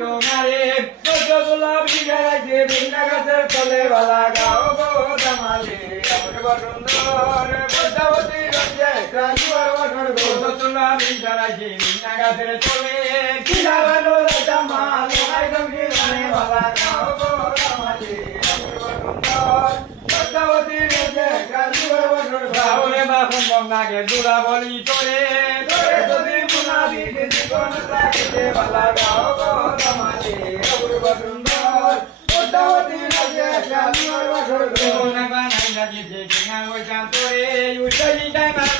তোমারে বসগুলা বিগাইতে বিন্না গাছের তলে বালা গাও গো দুরা বলি তোরে তোরে যদি মুনাদি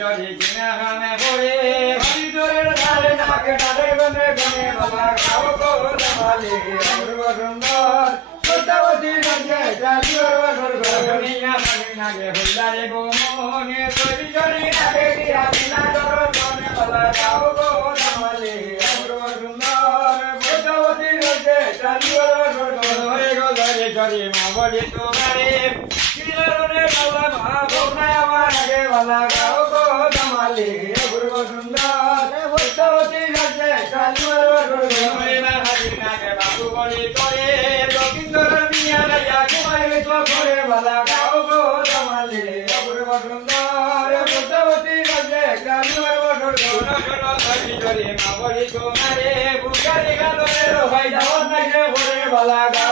ধরে কিনা খামে পড়ে বাড়ি ধরে ধারে নাকে ডালে গনে গনে বালা গাও গো দামালি আবুর সুন্দর পদ্মাবতী রাজ্যে কালিবার বাগর গো দুনিয়া ভাগি নাগে হুল্লারে গো মনে তৈরি করে নাগে দিয়া দিনা ধর গনে বালা গাও গো দামালি আবুর সুন্দর বাগর গো ধরে গো ধরে মা বলে তোমারে কিলারনে বালা মা বনায় আমার আগে বালা গাও গো দামালি আবুর সুন্দর। রাজ্যে কালিবার বাগর গো ধরে না ভাগি নাগে বাবু বলে তোরে রবীন্দ্র মিয়া রাইয়া ঘুমাইলে তো করে বালা গাও গো দামালি আবুর সুন্দর। কালিবার বাগর গো শোনো ধরি ধরি মা বলি তোমারে। বুকারি গালরে ভাই দাওয়াত নাগে ভরে বালা গাও